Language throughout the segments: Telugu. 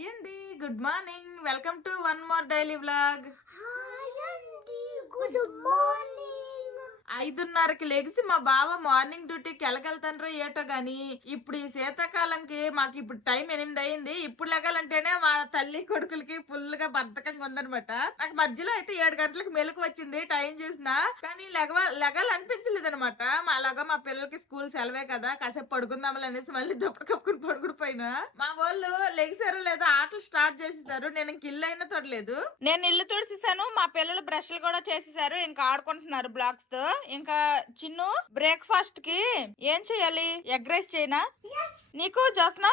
హాయ్ అండి, good morning. Welcome to one more daily vlog. Hi అండి, గుడ్ మార్నింగ్. 5:30కి లెగిసి మా బావ మార్నింగ్ డ్యూటీకి ఎలాగెళ్తానో ఏటో గాని ఇప్పుడు ఈ శీతాకాలంకి మాకు ఇప్పుడు టైం 8 అయింది. ఇప్పుడు లెగాలంటేనే మా తల్లి కొడుకులకి ఫుల్ గా బద్ధకంగా ఉందనమాట. నాకు మధ్యలో అయితే 7 గంటలకు మెలకు వచ్చింది టైం చూసినా, కానీ లెగాలనిపించలేదు అనమాట. అలాగా మా పిల్లలకి స్కూల్ సెలవే కదా, కాసేపు పడుకుందామని అనేసి మళ్ళీ దుప్పటి కప్పుకుని పడుకుడిపోయినా. మా వాళ్ళు లెగిసారో లేదో ఆటలు స్టార్ట్ చేసేసారు. నేను ఇంక ఇల్లు అయినా తోడలేదు. నేను ఇల్లు తుడిసేసాను, మా పిల్లలు బ్రష్లు కూడా చేసేసారు, ఇంకా ఆడుకుంటున్నారు బ్లాక్స్ తో. ఇంకా చిన్ను బ్రేక్ఫాస్ట్ కి ఏం చెయ్యాలి? ఎగ్ రైస్ చేయనా? నీకు జోస్నా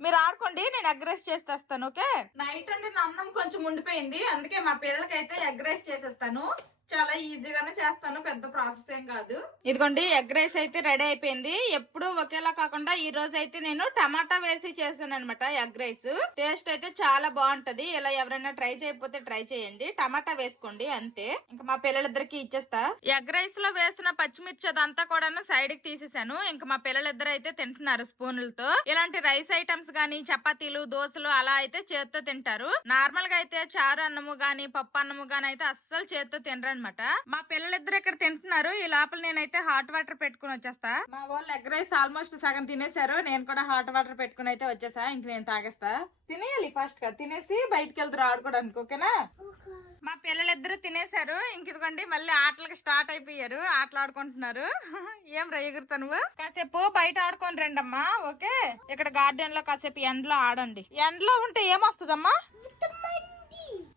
మీరు ఆడుకోండి, నేను ఎగ్ రైస్ చేసేస్తాను. ఓకే, నైట్ అంటే అన్నం కొంచెం ఉండిపోయింది, అందుకే మా పిల్లలకైతే ఎగ్ రైస్ చేసేస్తాను. చాలా ఈజీగానే చేస్తాను, పెద్ద ప్రాసెస్ ఏం కాదు. ఇదిగోండి ఎగ్ రైస్ అయితే రెడీ అయిపోయింది. ఎప్పుడు ఒకేలా కాకుండా ఈ రోజు అయితే నేను టమాటా వేసి చేశాను అనమాట ఎగ్ రైస్. టేస్ట్ అయితే చాలా బాగుంటది. ఇలా ఎవరైనా ట్రై చేయకపోతే ట్రై చేయండి, టమాటా వేసుకోండి అంతే. ఇంకా మా పిల్లలిద్దరికి ఇచ్చేస్తా. ఎగ్ రైస్ లో వేసిన పచ్చిమిర్చి అదంతా కూడా సైడ్ కి తీసేసాను. ఇంకా మా పిల్లలిద్దరు అయితే తింటున్నారు స్పూన్లతో. ఇలాంటి రైస్ ఐటమ్స్ గానీ, చపాతీలు, దోశలు అలా అయితే చేత్తో తింటారు. నార్మల్ గా అయితే చారు అన్నము గానీ, పప్పు అన్నము గానీ అయితే అస్సలు చేత్తో తినరు. మా పిల్లలిద్దరు ఇక్కడ తింటున్నారు. ఈ లోపల నేనైతే హాట్ వాటర్ పెట్టుకుని వచ్చేస్తా. మా వాళ్ళు ఎగ్ రైస్ ఆల్మోస్ట్ సగం తినేశారు. నేను కూడా హాట్ వాటర్ పెట్టుకుని అయితే వచ్చేసా. ఇంక నేను తాగేస్తా. తినేయాలి ఫాస్ట్ గా, తినేసి బయటకు వెళ్తారు ఆడుకోవడానికి. ఓకేనా? మా పిల్లలిద్దరు తినేశారు. ఇంక ఇదిగోండి మళ్ళీ ఆటలకు స్టార్ట్ అయిపోయారు, ఆటలు ఆడుకుంటున్నారు. ఏం రా ఎగురుతా నువ్వు? కాసేపు బయట ఆడుకొని రండమ్మా. ఓకే, ఇక్కడ గార్డెన్ లో కాసేపు ఎండలో ఆడండి. ఎండలో ఉంటే ఏమొస్తుందమ్మా?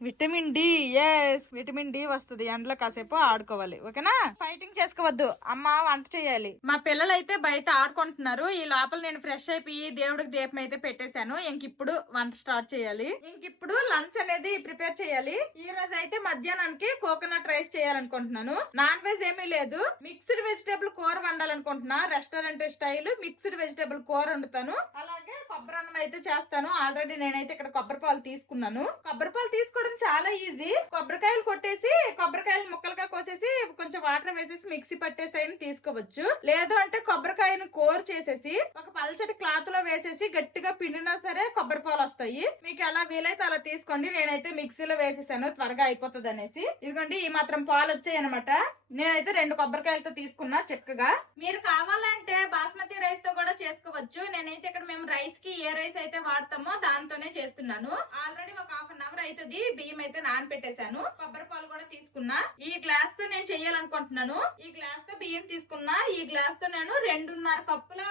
Vitamin D. Yes, vitamin D వస్తుంది. ఎండలో కాసేపు ఆడుకోవాలి. ఓకేనా? ఫైటింగ్ చేసుకోవద్దు, అమ్మ వంట చేయాలి. మా పిల్లలు అయితే బయట ఆడుకుంటున్నారు. ఈ లోపల నేను ఫ్రెష్ అయిపోయి దేవుడికి దీపం అయితే పెట్టేశాను. ఇంకిప్పుడు వంట స్టార్ట్ చేయాలి. ఇంకిప్పుడు లంచ్ అనేది ప్రిపేర్ చేయాలి. ఈ రోజు అయితే మధ్యాహ్నానికి కోకోనట్ రైస్ చేయాలనుకుంటున్నాను. నాన్ వెజ్ ఏమీ లేదు, మిక్స్డ్ వెజిటేబుల్ కూర వండాలనుకుంటున్నా. రెస్టారెంట్ స్టైల్ మిక్స్డ్ వెజిటేబుల్ కూర వండుతాను. అలాగే కొబ్బరి అన్నం అయితే చేస్తాను. ఆల్రెడీ నేనైతే ఇక్కడ కొబ్బరి పాలు తీసుకున్నాను. కొబ్బరి పాలు తీసుకోవడం చాలా ఈజీ. కొబ్బరికాయలు కొట్టేసి కొబ్బరికాయలు ముక్కలుగా కోసేసి కొంచెం వాటర్ వేసేసి మిక్సీ పట్టేసి తీసుకోవచ్చు. లేదు అంటే కొబ్బరికాయను కోర్ చేసేసి ఒక పల్చటి క్లాత్ లో వేసేసి గట్టిగా పిండినా సరే కొబ్బరి పాలు వస్తాయి. మీకు ఎలా వీలైతే అలా తీసుకోండి. నేనైతే మిక్సీలో వేసేసాను, త్వరగా అయిపోతుంది అనేసి. ఇదిగోండి ఈ మాత్రం పాలు వచ్చాయి అనమాట. నేనైతే 2 కొబ్బరికాయలతో తీసుకున్నా చక్కగా. మీరు కావాలంటే బాస్మతి రైస్ తో కూడా చేసుకోవచ్చు. నేనైతే ఇక్కడ మేము రైస్ కి ఏ రైస్ అయితే వాడతామో దాంతోనే చేస్తున్నాను. ఆల్రెడీ ఒక హాఫ్ అన్ అవర్ అవుతుంది. బియ్యం అయితే నానబెట్టేశాను. కొబ్బరి పాలు కూడా తీసుకున్నా. ఈ గ్లాస్ తో నేను చెయ్యాలనుకుంటున్నాను. ఈ గ్లాస్ తో బియ్యం తీసుకున్నా. ఈ గ్లాస్ తో నేను 2.5 కప్పుల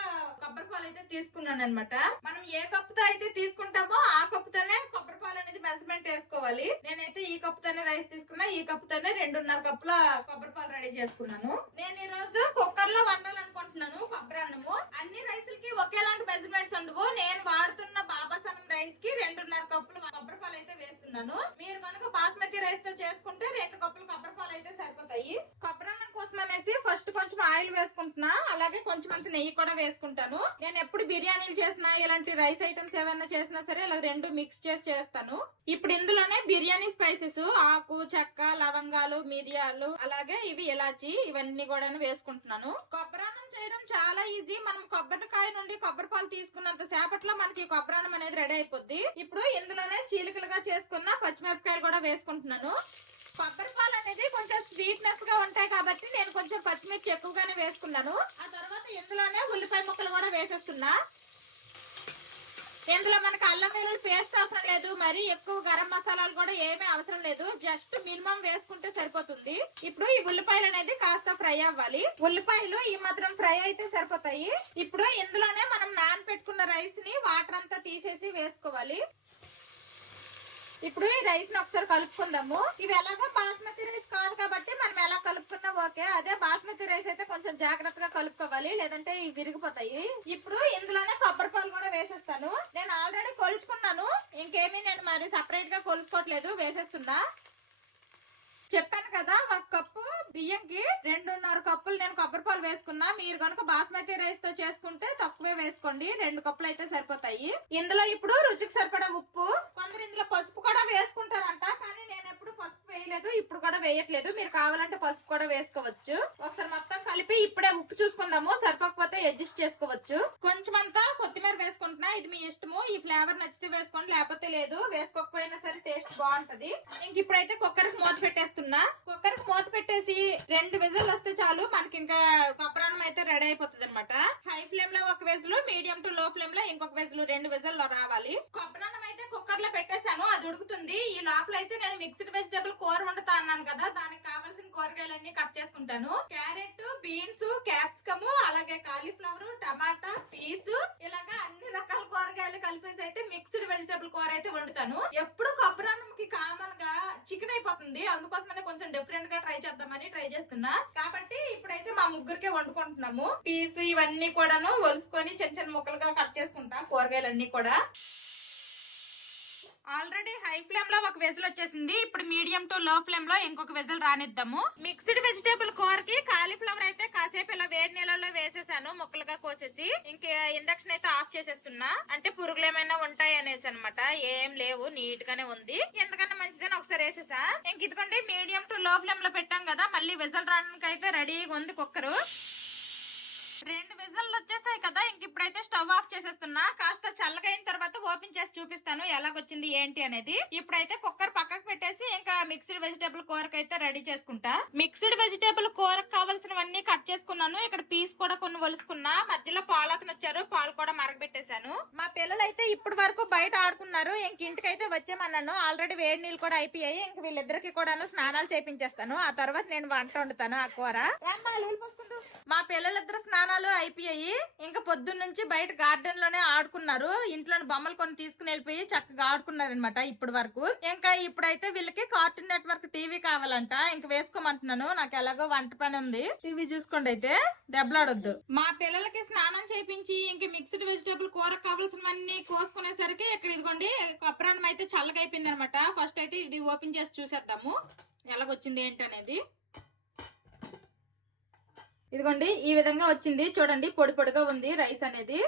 కొబ్బరి పాలు అయితే తీసుకున్నాను అనమాట. మనం ఏ కప్పుతో అయితే తీసుకుంటామో ఆ కప్పుతోనే కొబ్బరి పాలు అనేది మెజర్మెంట్ వేసుకోవాలి. నేనైతే ఈ కప్పుతోనే రైస్ తీసుకున్నా. ఈ కప్పుతోనే 2.5 కప్పుల కొబ్బరి పాలు రెడీ చేసుకున్నాను. నేను ఈ రోజు కుక్కర్ లో వండాలనుకుంటున్నాను కొబ్బరి అన్నము. అన్ని రైసులకి ఒకేలాంటి మెజర్మెంట్స్ ఉండవు. నేను వాడుతున్న బాబాసనం రైస్ కి 2.5 కప్పులు కొబ్బరి పాలు అయితే వేస్తున్నాను. మీరు కనుక బాస్మతి రైస్ తో చేసుకుంటే 2 కప్పులు కొబ్బరి పాలు అయితే సరిపోతాయి. కొబ్బరి అన్నం కోసం అనేసి ఫస్ట్ కొంచెం ఆయిల్ వేసుకుంటున్నా. అలాగే కొంచెం అంత నెయ్యి కూడా వేసుకుంటాను. నేను ఎప్పుడు బిర్యానీలు చేసినా, ఇలాంటి రైస్ ఐటమ్స్ ఏమైనా చేసినా సరే ఇలా 2 మిక్స్ చేసి చేస్తాను. ఇప్పుడు ఇందులోనే బిర్యానీ స్పైసెస్, ఆకు, చెక్క, లవంగాలు, మిరియాలు, అలాగే ఇవి ఇలాచి, ఇవన్నీ కూడా వేసుకుంటున్నాను. కొబ్బరి అన్నం చేయడం చాలా ఈజీ. మనం కొబ్బరికాయ నుండి కొబ్బరి పాలు తీసుకున్నంత సేపట్లో మనకి కొబ్బరి అన్నం అనేది రెడీ అయిపోద్ది. ఇప్పుడు ఇందులోనే చీలికలుగా చేసుకున్న పచ్చిమిరపకాయలు కూడా వేసుకుంటున్నాను. కొబ్బరి పాలు అనేది కొంచెం స్వీట్నెస్ గా ఉంటాయి కాబట్టి నేను కొంచెం పచ్చిమిర్చి ఎక్కువగానే వేసుకున్నాను. ఆ తర్వాత ఇందులోనే ఉల్లిపాయ ముక్కలు కూడా వేసేస్తున్నా. ఇందులో మనకి అల్లం వెల్లుల్లి పేస్ట్ అవసరం లేదు, మరి ఎక్కువ గరం మసాలాలు కూడా ఏమీ అవసరం లేదు. జస్ట్ మినిమం వేసుకుంటే సరిపోతుంది. ఇప్పుడు ఈ ఉల్లిపాయలు అనేది కాస్త ఫ్రై అవ్వాలి. ఉల్లిపాయలు ఈ మాత్రం ఫ్రై అయితే సరిపోతాయి. ఇప్పుడు ఇందులోనే మనం నానబెట్టుకున్న రైస్ ని వాటర్ అంతా తీసేసి వేసుకోవాలి. ఇప్పుడు ఈ రైస్ ని ఒకసారి కలుపుకుందాము. ఇవి ఎలాగో బాస్మతి రైస్ కాదు కాబట్టి మనం ఎలా కలుపుకున్నా ఓకే. అదే బాస్మతి రైస్ అయితే కొంచెం జాగ్రత్తగా కలుపుకోవాలి, లేదంటే ఇవి విరిగిపోతాయి. ఇప్పుడు ఇందులోనే కొబ్బరి పాలు కూడా వేసేస్తాను. నేను ఆల్రెడీ కొలుచుకున్నాను, ఇంకేమీ నేను మరి సపరేట్ గా కొలుచుకోవట్లేదు, వేసేస్తున్నా. చెప్పాను కదా, 1 కప్పు బియ్యంకి 2.5 కప్పులు నేను కొబ్బరి పాలు వేసుకున్నా. మీరు కనుక బాస్మతి రైస్ తో చేసుకుంటే తక్కువే వేసుకోండి, 2 కప్పులు అయితే సరిపోతాయి. ఇందులో ఇప్పుడు రుచికి సరిపడా ఉప్పు, కొందరు ఇందులో పసుపు కూడా వేసుకుంటారంట, కానీ నేను ఎప్పుడు పసుపు వేయలేదు, ఇప్పుడు కూడా వేయట్లేదు. మీరు కావాలంటే పసుపు కూడా వేసుకోవచ్చు. ఒకసారి మొత్తం కలిపి ఇప్పుడే ఉప్పు చూసుకుందాము, సరిపోకపోతే అడ్జస్ట్ చేసుకోవచ్చు. కొంచెం అంతా కొత్తిమీర వేసుకుంటున్నా, ఇది మీ ఇష్టము. ఈ ఫ్లేవర్ నచ్చితే వేసుకోండి, లేకపోతే లేదు. వేసుకోకపోయినా సరే టేస్ట్ బాగుంటది. ఇంక ఇప్పుడైతే కుక్కర్ కి మూత పెట్టేస్తున్నా. కుక్కర్ కి మూత పెట్టేసి 2 విజిల్ వస్తే చాలు, మనకి ఇంకా కొబ్బరాన్నం అయితే రెడీ అయిపోతుంది అనమాట. హై ఫ్లేమ్ లో ఒక విజిల్, మీడియం టు లో ఫ్లేమ్ లో ఇంకొక విజిల్, 2 విజిల్ లో రావాలి. కొబ్బరాన్నం అయితే కుక్కర్ లో పెట్టేశాను, అది ఉడుకుతుంది. ఈ లోపల అయితే నేను మిక్స్డ్ వెజిటబుల్ కూర వండుతా అన్నాను కదా, దానికి కావాల్సిన కూరగాయలన్నీ కట్ చేసుకుంటాను. క్యారెట్, బీన్స్, క్యాప్సికమ్, అలాగే కాలీఫ్లవర్, టమాటా, పీస్, ఇలాగా అన్ని రకాల కూరగాయలు కలిపేసి అయితే మిక్స్డ్ వెజిటబుల్ కూర అయితే వండుతాను. ఎప్పుడు కొబ్బరాన్నంకి కామన్ గా చికెన్ అయిపోతుంది, అందుకోసమనే కొంచెం డిఫరెంట్ గా ట్రై చేద్దామని ట్రై చేస్తున్నా. కాబట్టి ఇప్పుడైతే మా ముగ్గురికే వండుకుంటున్నాము. పీస్ ఇవన్నీ కూడాను ఒలుసుకొని చిన్న చిన్న ముక్కలుగా కట్ చేసుకుంటా, కూరగాయలన్నీ కూడా. ఆల్రెడీ హై ఫ్లేమ్ లో ఒక విజిల్ వచ్చేసింది, ఇప్పుడు మీడియం టు లో ఫ్లేమ్ లో ఇంకొక విజిల్ రానిద్దాము. మిక్స్డ్ వెజిటేబుల్ కూరకి కాలీఫ్లవర్ అయితే కాసేపు ఇలా వేడి నీళ్ళలో వేసేసాను, ముక్కలుగా కోసేసి. ఇంక ఇండక్షన్ అయితే ఆఫ్ చేసేస్తున్నా, అంటే పురుగులు ఏమైనా ఉంటాయి అనేసి అనమాట. ఏం లేవు, నీట్ గానే ఉంది. ఎందుకన్నా మంచిదని ఒకసారి వేసేసా. ఇంక ఇదిగోండి మీడియం టు లో ఫ్లేమ్ లో పెట్టాం కదా, మళ్ళీ విజిల్ రావడానికి అయితే రెడీగా ఉంది కుక్కరు. 2 విజిల్లు వచ్చేసాయి కదా, ఇంక ఇప్పుడైతే స్టవ్ ఆఫ్ చేసేస్తున్నా. కాస్త చల్లగా అయిన తర్వాత ఓపెన్ చేసి చూపిస్తాను ఎలాగొచ్చింది ఏంటి అనేది. ఇప్పుడైతే కుక్కర్ పక్కకు పెట్టేసి ఇంకా మిక్స్డ్ వెజిటేబుల్ కూరకు అయితే రెడీ చేసుకుంటా. మిక్స్డ్ వెజిటేబుల్ కూరకు కావాల్సినవన్నీ కట్ చేసుకున్నాను. ఇక్కడ పీస్ కూడా కొన్ని ఒలుసుకున్నా. మధ్యలో పాలకను వచ్చారు, పాలు కూడా మరగబెట్టేశాను. మా పిల్లలు అయితే ఇప్పటి వరకు బయట ఆడుకున్నారు, ఇంక ఇంటికైతే వచ్చేమన్నాను. ఆల్రెడీ వేడి నీళ్ళు కూడా అయిపోయాయి. ఇంక వీళ్ళిద్దరికి కూడాను స్నానాలు చేపించేస్తాను, ఆ తర్వాత నేను వంట వండుతాను. ఆ కూర మా పిల్లలిద్దరు స్నానాలు అయిపోయాయి. ఇంకా పొద్దున్న నుంచి బయట గార్డెన్ లోనే ఆడుకున్నారు. ఇంట్లోని బొమ్మలు కొన్ని తీసుకుని వెళ్ళిపోయి చక్కగా ఆడుకున్నారు అనమాట ఇప్పటి వరకు. ఇంకా ఇప్పుడైతే వీళ్ళకి కార్టూన్ నెట్వర్క్ టీవీ కావాలంట, ఇంక వేసుకోమంటున్నాను. నాకు ఎలాగో వంట పని ఉంది, టీవీ చూసుకోండి అయితే, దెబ్బలాడొద్దు. మా పిల్లలకి స్నానం చేయించి ఇంక మిక్స్డ్ వెజిటేబుల్ కూర కావాల్సినవన్నీ కోసుకునేసరికి ఇక్కడ ఇదిగోండి కొబ్బరాన్నం అయితే చల్లగా అయిపోయింది అనమాట. ఫస్ట్ అయితే ఇది ఓపెన్ చేసి చూసేద్దాము ఎలాగొచ్చింది ఏంటనేది. ఇదిగోండి ఈ విధంగా వచ్చింది చూడండి, పొడి పొడిగా ఉంది రైస్ అనేది.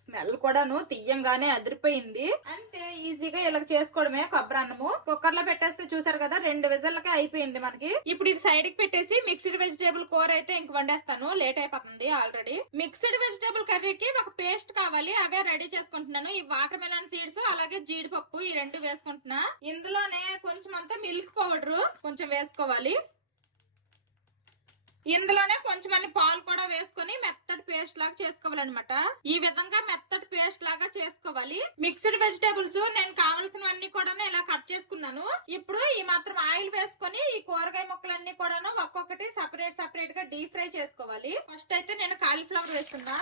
స్మెల్ కూడాను తీయంగానే అదిరిపోయింది. అంతే, ఈజీగా ఇలా చేసుకోవడమే కొబ్బరన్నము. కుక్కర్ లో పెట్టేస్తే చూసారు కదా, 2 విజిల్లకే అయిపోయింది మనకి. ఇప్పుడు ఇది సైడ్ కి పెట్టేసి మిక్స్డ్ వెజిటేబుల్ కూర అయితే ఇంక వండేస్తాను, లేట్ అయిపోతుంది ఆల్రెడీ. మిక్స్డ్ వెజిటేబుల్ కర్రీకి ఒక పేస్ట్ కావాలి, అవే రెడీ చేసుకుంటున్నాను. ఈ వాటర్ మెలన్ సీడ్స్ అలాగే జీడిపప్పు ఈ 2 వేసుకుంటున్నా. ఇందులోనే కొంచెం అంతా మిల్క్ పౌడర్ కొంచెం వేసుకోవాలి. ఇందులోనే కొంచెం అన్ని పాలు కూడా వేసుకొని మెత్తటి పేస్ట్ లాగా చేసుకోవాలన్నమాట. ఈ విధంగా మెత్తటి పేస్ట్ లాగా చేసుకోవాలి. మిక్స్డ్ వెజిటేబుల్స్ నేను కావాల్సినవన్నీ కూడా ఇలా కట్ చేసుకున్నాను. ఇప్పుడు ఈ మాత్రం ఆయిల్ వేసుకొని ఈ కూరగాయ ముక్కలన్నీ కూడాను ఒక్కొక్కటి సపరేట్ గా డీప్ ఫ్రై చేసుకోవాలి. ఫస్ట్ అయితే నేను కాలీఫ్లవర్ వేస్తున్నా.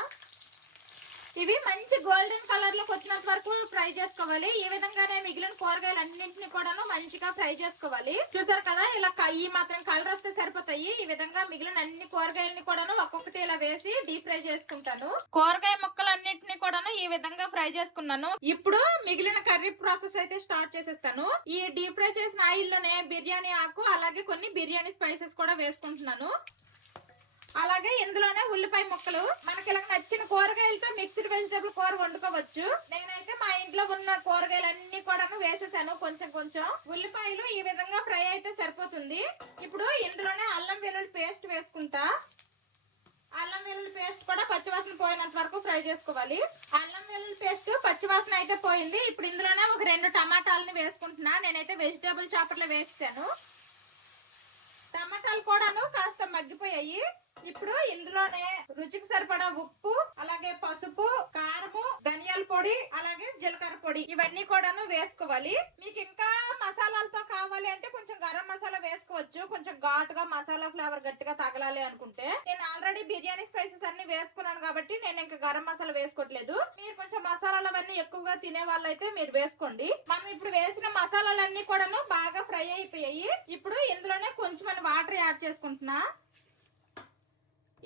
ఇవి మంచి గోల్డెన్ కలర్ లోకి వచ్చినంత వరకు ఫ్రై చేసుకోవాలి. ఈ విధంగానే మిగిలిన కూరగాయలు అన్నింటినీ కూడాను మంచిగా ఫ్రై చేసుకోవాలి. చూసారు కదా, ఇలా ఈ మాత్రం కలర్ వస్తే సరిపోతాయి. ఈ విధంగా మిగిలిన అన్ని కూరగాయలని కూడాను ఒక్కొక్కటి ఇలా వేసి డీప్ ఫ్రై చేసుకుంటాను. కూరగాయ ముక్కలన్నింటినీ కూడాను ఈ విధంగా ఫ్రై చేసుకున్నాను. ఇప్పుడు మిగిలిన కర్రీ ప్రాసెస్ అయితే స్టార్ట్ చేసేస్తాను. ఈ డీప్ ఫ్రై చేసిన ఆయిల్ లోనే బిర్యానీ ఆకు అలాగే కొన్ని బిర్యానీ స్పైసెస్ కూడా వేసుకుంటున్నాను. అలాగే ఇందులోనే ఉల్లిపాయ ముక్కలు, మనకి ఇలా నచ్చిన కూరగాయలతో మిక్స్డ్ వెజిటేబుల్ కూర వండుకోవచ్చు. నేనైతే మా ఇంట్లో ఉన్న కూరగాయలన్నీ కూడా వేసేసాను. కొంచెం ఉల్లిపాయలు ఈ విధంగా ఫ్రై అయితే సరిపోతుంది. ఇప్పుడు ఇందులోనే అల్లం వెల్లుల్లి పేస్ట్ వేసుకుంటా. అల్లం వెల్లుల్లి పేస్ట్ కూడా పచ్చివాసన పోయినంత వరకు ఫ్రై చేసుకోవాలి. అల్లం వెల్లుల్లి పేస్ట్ పచ్చివాసన అయితే పోయింది. ఇప్పుడు ఇందులోనే ఒక 2 టమాటాలని వేసుకుంటున్నా. నేనైతే వెజిటేబుల్ చాపర్లో వేసాను. టమాటాలు కూడాను కాస్త మగ్గిపోయాయి. ఇప్పుడు ఇందులోనే రుచికి సరిపడా ఉప్పు అలాగే పసుపు, కారము, ధనియాల పొడి అలాగే జీలకర్ర పొడి ఇవన్నీ కూడాను వేసుకోవాలి. మీకు ఇంకా మసాలాలతో కావాలి అంటే కొంచెం గరం మసాలా వేసుకోవచ్చు. కొంచెం ఘాటుగా మసాలా ఫ్లేవర్ గట్టిగా తగలాలి అనుకుంటే. నేను ఆల్రెడీ బిర్యానీ స్పైసెస్ అన్ని వేసుకున్నాను కాబట్టి నేను ఇంకా గరం మసాలా వేసుకోవట్లేదు. మీరు కొంచెం మసాలాలు అవన్నీ ఎక్కువగా తినే వాళ్ళైతే మీరు వేసుకోండి. మనం ఇప్పుడు వేసిన మసాలాలన్నీ కూడాను బాగా ఫ్రై అయిపోయాయి. ఇప్పుడు ఇందులోనే కొంచెం వాటర్ యాడ్ చేసుకుంటున్నా.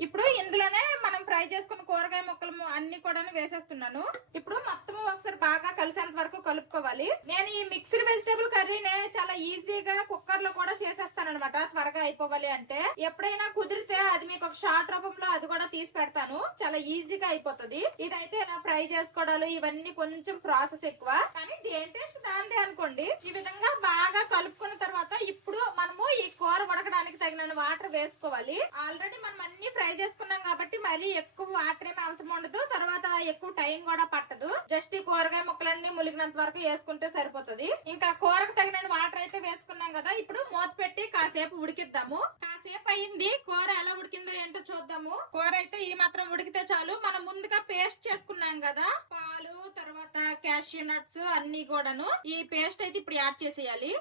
ఇప్పుడు ఇందులోనే మనం ఫ్రై చేసుకున్న కూరగాయ ముక్కలు అన్ని కూడా వేసేస్తున్నాను. ఇప్పుడు మొత్తం ఒకసారి బాగా కలిసేంత వరకు కలుపుకోవాలి. నేను ఈ మిక్స్డ్ వెజిటేబుల్ కర్రీని చాలా ఈజీగా కుక్కర్ లో కూడా చేసేస్తాను అనమాట, త్వరగా అయిపోవాలి అంటే. ఎప్పుడైనా కుదిరితే అది మీకు ఒక షార్ట్ రూపంలో అది కూడా తీసి పెడతాను, చాలా ఈజీగా అయిపోతుంది. ఇదైతే ఇలా ఫ్రై చేసుకోవడాలు ఇవన్నీ కొంచెం ప్రాసెస్ ఎక్కువ, కానీ దేని టేస్ట్ దాందే అనుకోండి. ఈ విధంగా బాగా కలుపుకున్న తర్వాత ఇప్పుడు మనము ఈ కూర ఉడకడానికి తగిన వాటర్ వేసుకోవాలి. ఆల్రెడీ మనం అన్ని ఫ్రై చేసుకున్నాం కాబట్టి మరీ ఎక్కువ వాటర్ ఏమి అవసరం ఉండదు, తర్వాత ఎక్కువ టైం కూడా పట్టదు. జస్ట్ ఈ కూరగాయ ముక్కలన్నీ ములిగినంత వరకు వేసుకుంటే సరిపోతుంది. ఇంకా కూరకు తగిన వాటర్ అయితే వేసుకున్నాం కదా, ఇప్పుడు మూత పెట్టి కాసేపు ఉడికిద్దాము. కాసేపు అయింది, కూర ఎలా ఉడికిందో ఏంటో చూద్దాము. కూర అయితే ఈ మాత్రం ఉడికితే చాలు. మనం ముందుగా పేస్ట్ చేసుకున్నాం కదా, పాలు తర్వాత క్యాష్యూ నట్స్ అన్ని కూడాను, ఈ పేస్ట్ అయితే ఇప్పుడు యాడ్ చేసేయాలి.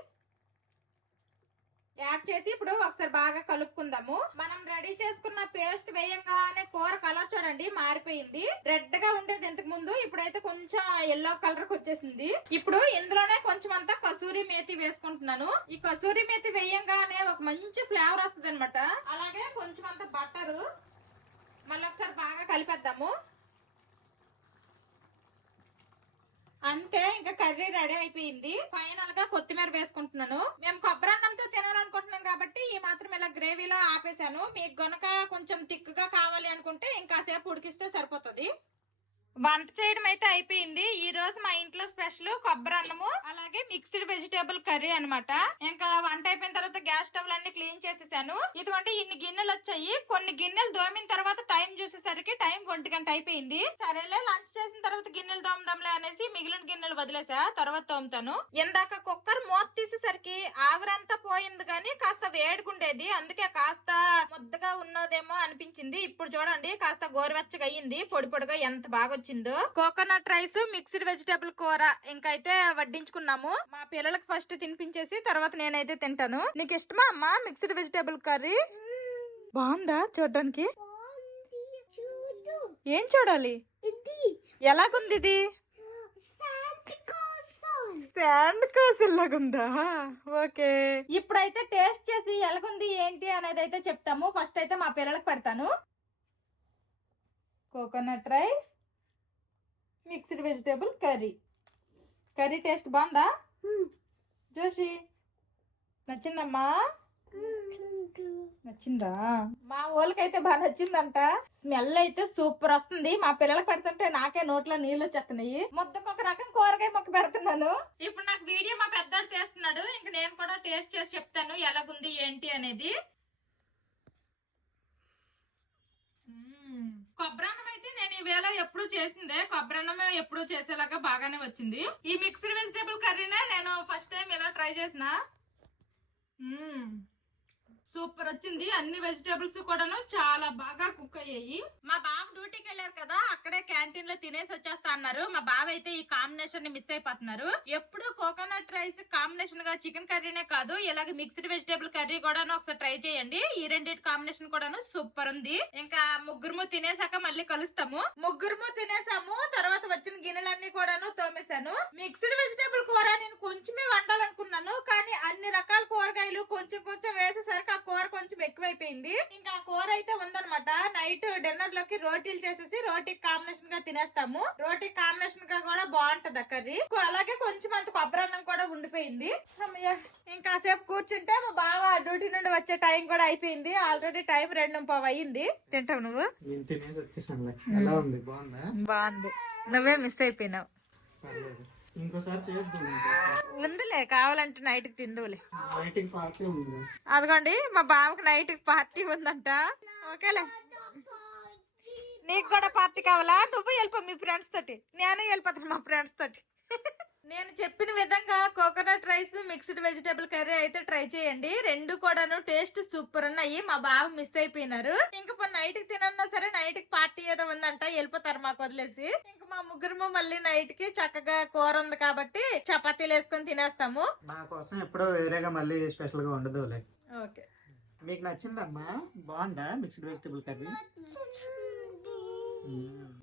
యాడ్ చేసి ఇప్పుడు ఒకసారి బాగా కలుపుకుందాము. మనం రెడీ చేసుకున్న పేస్ట్ వేయంగానే కూర కలర్ చూడండి మారిపోయింది. రెడ్ గా ఉండేది ఇంతకు ముందు, ఇప్పుడైతే కొంచెం ఎల్లో కలర్ కి వచ్చేసింది. ఇప్పుడు ఇందులోనే కొంచెం అంతా కసూరి మేతి వేసుకుంటున్నాను. ఈ కసూరి మేతి వేయంగానే ఒక మంచి ఫ్లేవర్ వస్తుంది అనమాట. అలాగే కొంచెం అంత బట్టరు, మళ్ళీ ఒకసారి బాగా కలిపేద్దాము. అంతే, ఇంకా కర్రీ రెడీ అయిపోయింది. ఫైనల్ గా కొత్తిమీర వేసుకుంటున్నాను. మేము కొబ్బరి అన్నంతో తినాలనుకుంటున్నాం కాబట్టి ఈ మాత్రం ఇలా గ్రేవీలో ఆపేసాను. మీకు గనక కొంచెం థిక్గా కావాలి అనుకుంటే ఇంకాసేపు ఉడికిస్తే సరిపోతుంది. వంట చేయడం అయితే అయిపోయింది. ఈ రోజు మా ఇంట్లో స్పెషల్ కొబ్బరి అన్నము అలాగే మిక్స్డ్ వెజిటేబుల్ కర్రీ అన్నమాట. ఇంకా వంట అయిపోయిన తర్వాత గ్యాస్ స్టవ్ అన్ని క్లీన్ చేసేసాను. ఇదిగోండి ఇన్ని గిన్నెలు వచ్చాయి. కొన్ని గిన్నెలు దోమిన తర్వాత టైం చూసేసరికి టైం 1 గంట అయిపోయింది. సరేలే లంచ్ చేసిన తర్వాత గిన్నెలు దోమదాంలే అనేసి మిగిలిన గిన్నెలు వదిలేసా, తర్వాత తోముతాను. ఇందాక కుక్కర్ మూత తీసేసరికి ఆవిరంతా పోయింది కానీ కాస్త వేడుకుండేది, అందుకే కాస్త ముద్దగా ఉన్నదేమో అనిపించింది. ఇప్పుడు చూడండి కాస్త గోరువెచ్చగా అయ్యింది, పొడి పొడిగా ఎంత బాగా వచ్చిందో. కోకోనట్ రైస్ మిక్స్డ్ వెజిటేబుల్ కూర ఇంకైతే వడ్డించుకున్నాము. మా పిల్లలకు ఫస్ట్ తినిపించేసి తర్వాత నేనైతే తింటాను. నీకు ఇష్టమా అమ్మా మిక్స్డ్ వెజిటేబుల్ కర్రీ? బాగుందా చూడడానికి? చూడు, ఏం చూడాలి? ఇది ఎలాగుంది? ఇది శాండ్ స్టాండ్ లాగుందా? ఓకే, ఇప్పుడైతే టేస్ట్ చేసి ఎలాగుంది ఏంటి అనేది అయితే చెప్తాము. ఫస్ట్ అయితే మా పిల్లలకు పెడతాను. Coconut rice mixed vegetable curry. Curry taste బాగుందా జోషి? నచ్చిందమ్మా? నచ్చిందా? మా ఊళ్ళకైతే బాగా నచ్చిందంట. స్మెల్ అయితే సూపర్ వస్తుంది. మా పిల్లలకు పెడుతుంటే నాకే నోట్లో నీళ్ళు వచ్చేస్తున్నాయి. మొత్తం ఒక రకం కూరగాయ మొక్క పెడుతున్నాను. ఇప్పుడు నాకు వీడియో మా పెద్దోడు తీస్తున్నాడు, ఇంక నేను కూడా టేస్ట్ చేసి చెప్తాను ఎలాగుంది ఏంటి అనేది. కొబ్బరన్నం అయితే నేను ఈ వేళ ఎప్పుడు చేసిందే, కొబ్బరన్నం ఎప్పుడు చేసేలాగా బాగానే వచ్చింది. ఈ మిక్స్డ్ వెజిటేబుల్ కర్రీనే నేను ఫస్ట్ టైం ఇలా ట్రై చేసిన. సూపర్ వచ్చింది. అన్ని వెజిటేబుల్స్ కూడాను చాలా బాగా కుక్ అయ్యాయి. మా బావ డ్యూటీకి వెళ్ళారు కదా, అక్కడే క్యాంటీన్ లో తినేసి వచ్చేస్తా అన్నారు. మా బావ అయితే ఈ కాంబినేషన్ ని మిస్ అయిపోతున్నారు. ఎప్పుడు కోకోనట్ రైస్ కాంబినేషన్ గా చికెన్ కర్రీనే కాదు, ఇలాగ మిక్స్డ్ వెజిటేబుల్ కర్రీ కూడాను ఒకసారి ట్రై చేయండి. ఈ రెండింటి కాంబినేషన్ కూడాను సూపర్ ఉంది. ఇంకా ముగ్గురు తినేసాక మళ్ళీ కలుస్తాము. ముగ్గురు తినేసాము, తర్వాత వచ్చిన గిన్నెలన్నీ కూడాను తోమేశాను. మిక్స్డ్ వెజిటేబుల్ కూర నేను కొంచెమే వండాలనుకున్నాను, కానీ అన్ని రకాల కూరగాయలు కొంచెం కొంచెం వేసేసరికి ఆ కూర కొంచెం ఎక్కువైపోయింది. ఇంకా కూర అయితే ఉందన్నమాట. నైట్ డిన్నర్ లోకి రోటీలు చేసేసి రోటీ కాంబినేషన్ గా తినేస్తాము. రోటీ కాంబినేషన్ గా కూడా బాగుంటది ఆ కర్రీ. అలాగే కొంచెం అంత కొబ్బరన్నం కూడా ఉండిపోయింది. ఇంకాసేపు కూర్చుంటే మా బావ డ్యూటీ నుండి వచ్చే టైం కూడా అయిపోయింది. ఆల్రెడీ టైం 2:15 అయింది. తింటావు నువ్వు? బాగుంది. నువ్వే మిస్ అయిపోయినావు. ఇంకోసారి చేద్దాం. ఉందిలే, కావాలంటే నైట్ కి తిందులే. నైట్ పార్టీ ఉంది. అదిగోండి మా బావకు నైట్ పార్టీ ఉందంట. ఓకేలే, నీకు కూడా పార్టీ కావాలా? నువ్వు వెళ్ళిపో మీ ఫ్రెండ్స్ తోటి, నేను వెళ్ళిపోతాను మా ఫ్రెండ్స్ తోటి. నేను చెప్పిన విధంగా coconut rice mixed vegetable curry అయితే ట్రై చేయండి. రెండు కూడాను టేస్ట్ సూపర్ ఉన్నాయి. మా బావ మిస్ అయిపోయినారు. ఇంకా నైట్ కి తినన్నా సరే నైట్ కి పార్టీ ఏదో ఉందంట, వెళ్ళిపోతారు మాకు వదిలేసి. ఇంకా మా ముగ్గురు మళ్ళీ నైట్ కి చక్కగా కూర ఉంది కాబట్టి చపాతీలు వేసుకొని తినేస్తాము. నా కోసం ఎప్పుడో వేరేగా మళ్ళీ స్పెషల్ గా ఉండదు. ఓకే, మీకు నచ్చిందమ్మా? బాగుందా మిక్స్డ్ వెజిటేబుల్ కర్రీ?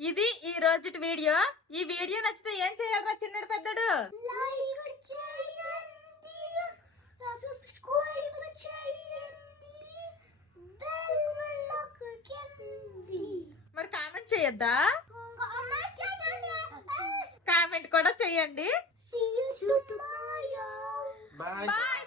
ఇది ఈ రోజు వీడియో. ఈ వీడియో నచ్చితే ఏం చేయాలరా చిన్నడు పెద్దడు? లైక్ చేయండి, సబ్స్క్రైబ్ చేయండి, బెల్ నొక్కండి. చేయొద్దా? కామెంట్ కూడా చేయండి. See you tomorrow. Bye bye.